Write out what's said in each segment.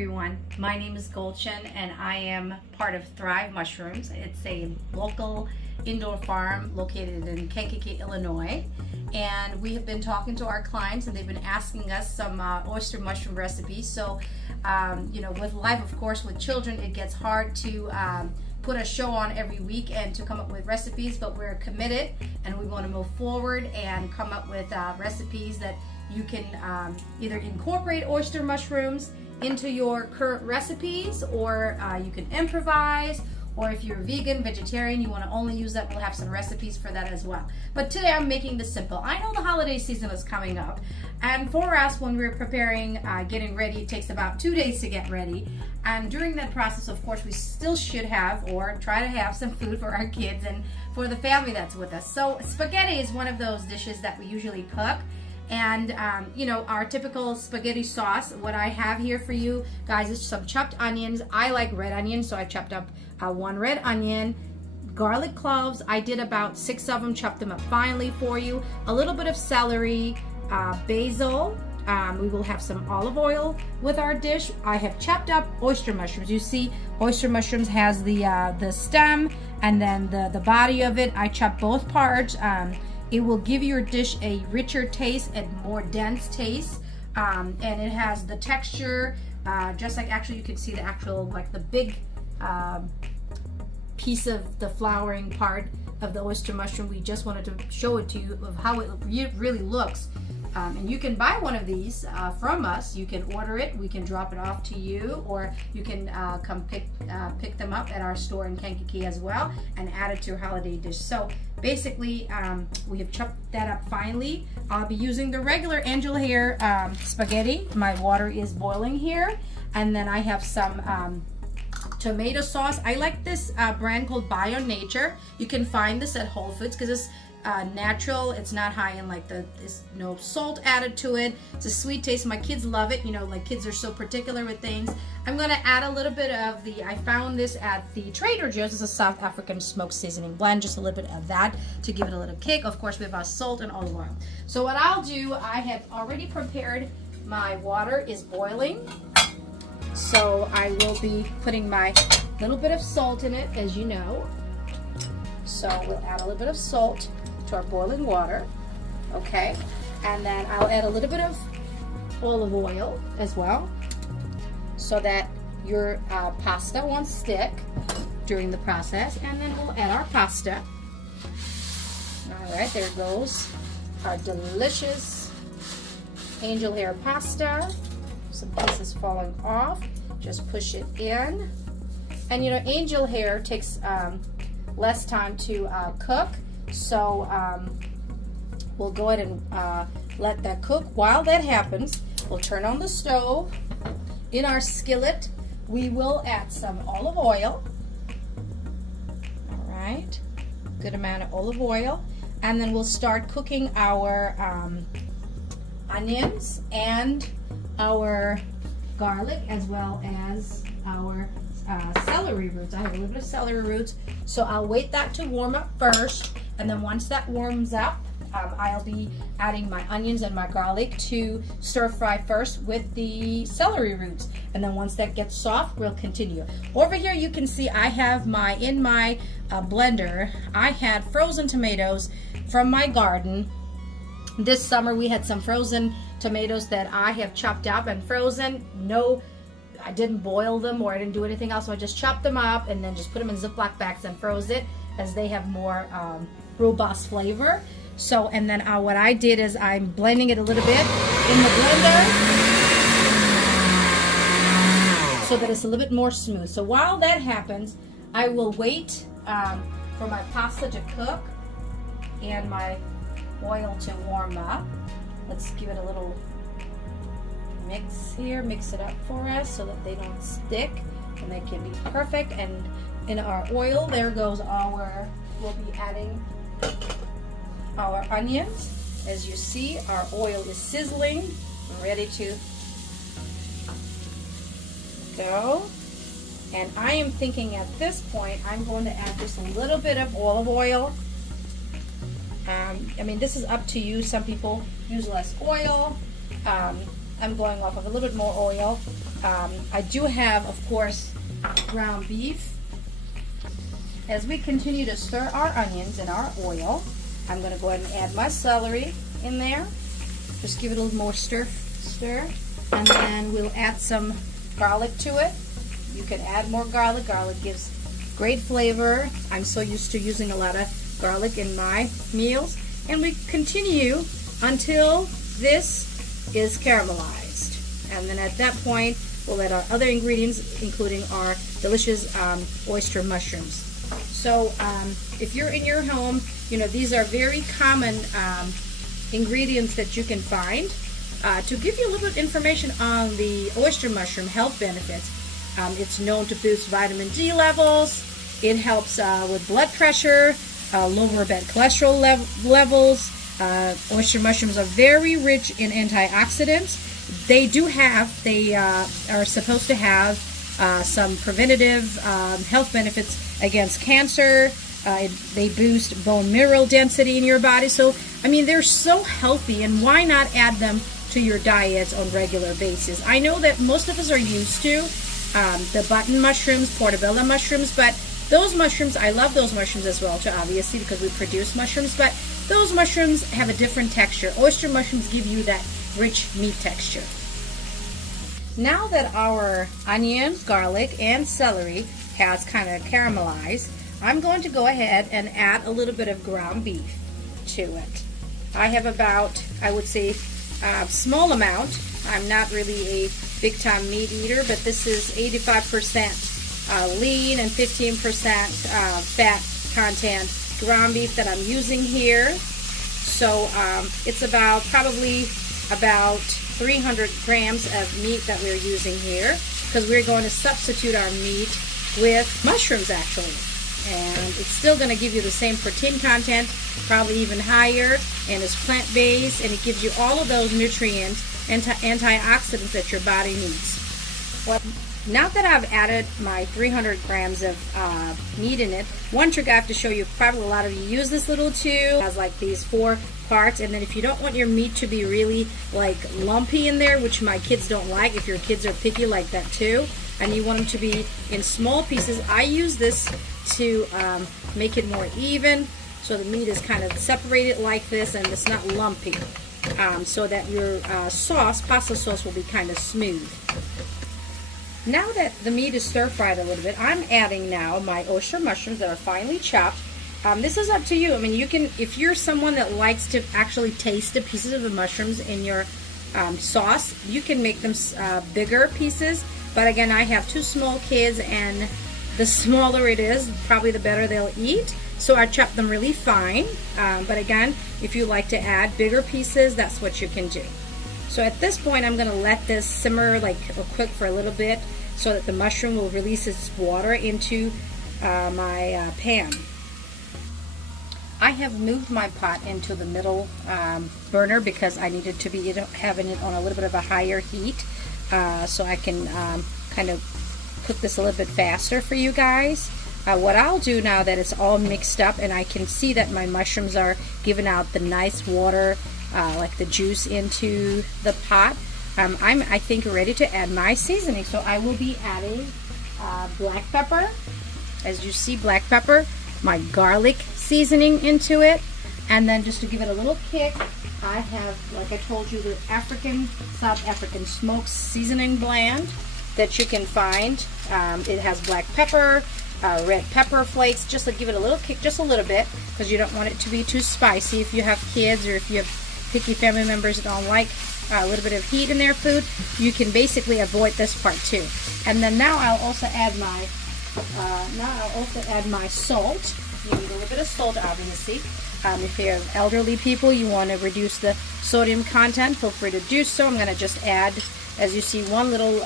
everyone. My name is Gulchen and I am part of Thrive Mushrooms. It's a local indoor farm located in Kankakee, Illinois. And we have been talking to our clients and they've been asking us some oyster mushroom recipes. So, with life, of course, with children, it gets hard to put a show on every week and to come up with recipes, but we're committed and we want to move forward and come up with recipes that you can either incorporate oyster mushrooms into your current recipes, or you can improvise, or if you're vegan, vegetarian, you want to only use that, we'll have some recipes for that as well. But today I'm making this simple. I know the holiday season is coming up, and for us, when we're preparing, getting ready, it takes about 2 days to get ready. And during that process, of course, we still should have, or try to have, some food for our kids and for the family that's with us. So spaghetti is one of those dishes that we usually cook. And our typical spaghetti sauce, what I have here for you guys is some chopped onions. I like red onions, so I chopped up one red onion, garlic cloves. I did about 6 of them, chopped them up finely for you. A little bit of celery, basil. We will have some olive oil with our dish. I have chopped up oyster mushrooms. You see, oyster mushrooms has the stem and then the body of it. I chopped both parts. It will give your dish a richer taste and more dense taste, and it has the texture, just like, actually you can see the actual, like the big piece of the flowering part of the oyster mushroom. We just wanted to show it to you of how it really looks. And you can buy one of these from us. You can order it. We can drop it off to you, or you can come pick them up at our store in Kankakee as well and add it to your holiday dish. So basically, we have chopped that up finely. I'll be using the regular angel hair spaghetti. My water is boiling here, and then I have some tomato sauce. I like this brand called Bio Nature. You can find this at Whole Foods because it's natural. It's not high in there's no salt added to it. It's a sweet taste. My kids love it. Kids are so particular with things. I'm gonna add a little bit of I found this at the Trader Joe's. It's a South African smoked seasoning blend. Just a little bit of that to give it a little kick. Of course, we have our salt and olive oil. So what I'll do, I have already prepared. My water is boiling. So I will be putting my little bit of salt in it, as you know. So we'll add a little bit of salt to our boiling water, okay? And then I'll add a little bit of olive oil as well, so that your pasta won't stick during the process. And then we'll add our pasta. All right, there goes our delicious angel hair pasta. Some pieces falling off. Just push it in. And angel hair takes less time to cook, so we'll go ahead and let that cook. While that happens, we'll turn on the stove. In our skillet, we will add some olive oil. All right, good amount of olive oil, and then we'll start cooking our onions and our garlic, as well as our celery roots. I have a little bit of celery roots, so I'll wait that to warm up first, and then once that warms up, I'll be adding my onions and my garlic to stir fry first with the celery roots, and then once that gets soft, we'll continue. Over here you can see I have in my blender, I had frozen tomatoes from my garden. This summer we had some frozen tomatoes that I have chopped up and frozen. I didn't boil them, or I didn't do anything else, so I just chopped them up and then just put them in Ziploc bags and froze it, as they have more robust flavor. So, and then what I did is I'm blending it a little bit in the blender so that it's a little bit more smooth. So while that happens, I will wait for my pasta to cook and my oil to warm up. Let's give it a little mix here, mix it up for us so that they don't stick, and they can be perfect. And in our oil, there goes we'll be adding our onions. As you see, our oil is sizzling, ready to go. And I am thinking at this point, I'm going to add just a little bit of olive oil. This is up to you. Some people use less oil. I'm going off of a little bit more oil. I do have, of course, ground beef. As we continue to stir our onions in our oil, I'm going to go ahead and add my celery in there. Just give it a little more stir. And then we'll add some garlic to it. You can add more garlic. Garlic gives great flavor. I'm so used to using a lot of garlic in my meals. And we continue until this is caramelized. And then at that point, we'll add our other ingredients, including our delicious oyster mushrooms. So if you're in your home, you know, these are very common ingredients that you can find. To give you a little bit of information on the oyster mushroom health benefits, it's known to boost vitamin D levels. It helps with blood pressure, lower bad cholesterol levels. Oyster mushrooms are very rich in antioxidants. They are supposed to have some preventative health benefits against cancer. They boost bone mineral density in your body. So, I mean, they're so healthy, and why not add them to your diets on a regular basis? I know that most of us are used to the button mushrooms, portobello mushrooms, but those mushrooms, I love those mushrooms as well too, obviously, because we produce mushrooms, but those mushrooms have a different texture. Oyster mushrooms give you that rich meat texture. Now that our onions, garlic, and celery has kind of caramelized, I'm going to go ahead and add a little bit of ground beef to it. I have about, I would say, a small amount. I'm not really a big time meat eater, but this is 85% lean and 15% fat content ground beef that I'm using here. So it's probably about 300 grams of meat that we're using here, because we're going to substitute our meat with mushrooms actually. And it's still going to give you the same protein content, probably even higher, and it's plant-based, and it gives you all of those nutrients and antioxidants that your body needs. Well, now that I've added my 300 grams of meat in it, one trick I have to show you, probably a lot of you use this little tube. It has like these 4 parts, and then if you don't want your meat to be really like lumpy in there, which my kids don't like, if your kids are picky like that too, and you want them to be in small pieces, I use this to make it more even, so the meat is kind of separated like this and it's not lumpy, so that your pasta sauce will be kind of smooth. Now that the meat is stir-fried a little bit, I'm adding now my oyster mushrooms that are finely chopped. This is up to you. I mean, you can, if you're someone that likes to actually taste the pieces of the mushrooms in your sauce, you can make them bigger pieces. But again, I have 2 small kids, and the smaller it is, probably the better they'll eat. So I chop them really fine. But again, if you like to add bigger pieces, that's what you can do. So at this point, I'm going to let this simmer like cook for a little bit, so that the mushroom will release its water into my pan. I have moved my pot into the middle burner because I needed to be having it on a little bit of a higher heat, so I can kind of cook this a little bit faster for you guys. What I'll do now that it's all mixed up and I can see that my mushrooms are giving out the nice water, like the juice into the pot, I'm, I think, ready to add my seasoning. So I will be adding black pepper, as you see, black pepper, my garlic seasoning into it, and then just to give it a little kick, I have, like I told you, the South African smoked seasoning blend that you can find. It has black pepper, red pepper flakes, just to give it a little kick, just a little bit, because you don't want it to be too spicy. If you have kids or if you have picky family members that don't like a little bit of heat in their food, you can basically avoid this part too. And then now I'll also add my salt. You need a little bit of salt, obviously. If you're elderly people, you want to reduce the sodium content, feel free to do so. I'm going to just add, as you see, 1 little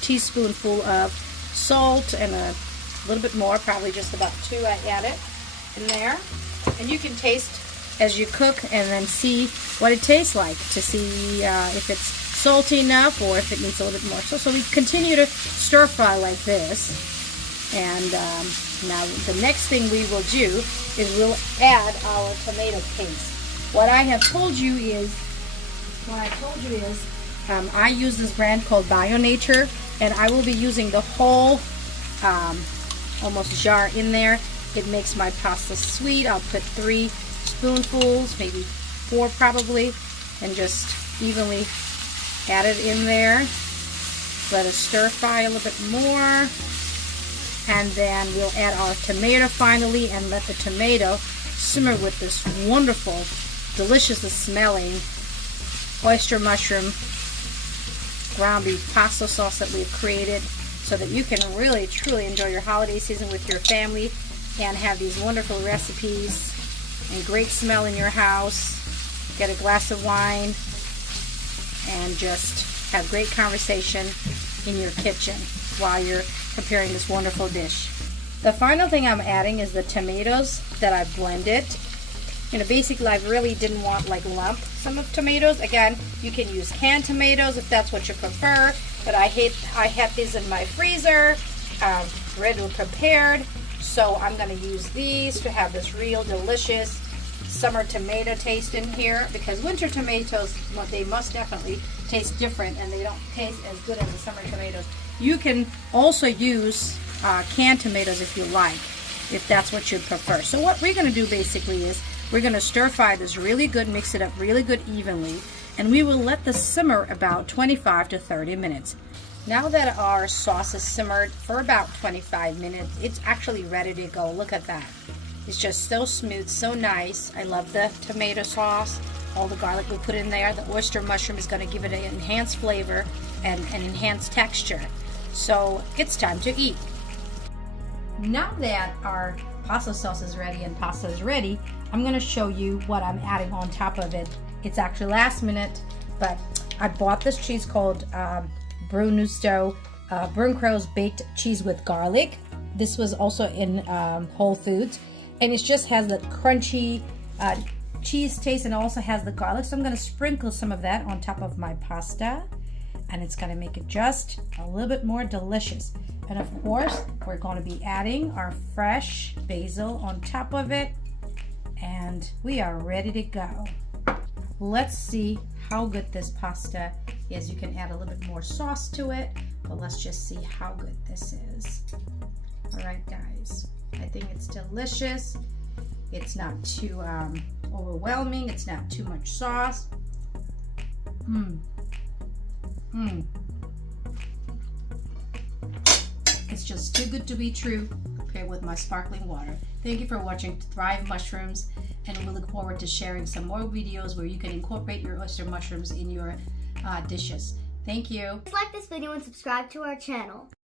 teaspoonful of salt, and a little bit more, probably just about 2 I added in there. And you can taste as you cook and then see what it tastes like, to see if it's salty enough or if it needs a little bit more. So we continue to stir fry like this. And now the next thing we will do is we'll add our tomato paste. What I told you is, I use this brand called Bio Nature, and I will be using the whole almost jar in there. It makes my pasta sweet. I'll put 3 spoonfuls, maybe 4 probably, and just evenly add it in there. Let it stir fry a little bit more, and then we'll add our tomato finally and let the tomato simmer with this wonderful, deliciously smelling oyster mushroom ground beef pasta sauce that we've created, so that you can really truly enjoy your holiday season with your family and have these wonderful recipes and great smell in your house. Get a glass of wine and just have great conversation in your kitchen while you're preparing this wonderful dish. The final thing I'm adding is the tomatoes that I've blended. You know, basically I really didn't want like lump some of tomatoes. Again, you can use canned tomatoes if that's what you prefer, but I had these in my freezer, ready and prepared. So I'm going to use these to have this real delicious summer tomato taste in here, because winter tomatoes, well, they must definitely taste different and they don't taste as good as the summer tomatoes. You can also use canned tomatoes if you like, if that's what you prefer. So what we're going to do basically is we're going to stir fry this really good, mix it up really good evenly, and we will let this simmer about 25 to 30 minutes. Now that our sauce is simmered for about 25 minutes, it's actually ready to go. Look at that. It's just so smooth, so nice. I love the tomato sauce, all the garlic we put in there. The oyster mushroom is going to give it an enhanced flavor and an enhanced texture. So it's time to eat. Now that our pasta sauce is ready and pasta is ready, I'm going to show you what I'm adding on top of it. It's actually last minute, but I bought this cheese called Brunusto Bruncrow's baked cheese with garlic. This was also in Whole Foods, and it just has the crunchy cheese taste, and also has the garlic. So I'm going to sprinkle some of that on top of my pasta, and it's going to make it just a little bit more delicious. And of course, we're going to be adding our fresh basil on top of it, and we are ready to go. Let's see how good this pasta is. You can add a little bit more sauce to it, but let's just see how good this is. All right, guys, I think it's delicious. It's not too overwhelming. It's not too much sauce. It's just too good to be true, paired with my sparkling water. Thank you for watching Thrive Mushrooms, and we look forward to sharing some more videos where you can incorporate your oyster mushrooms in your dishes. Thank you. Please like this video and subscribe to our channel.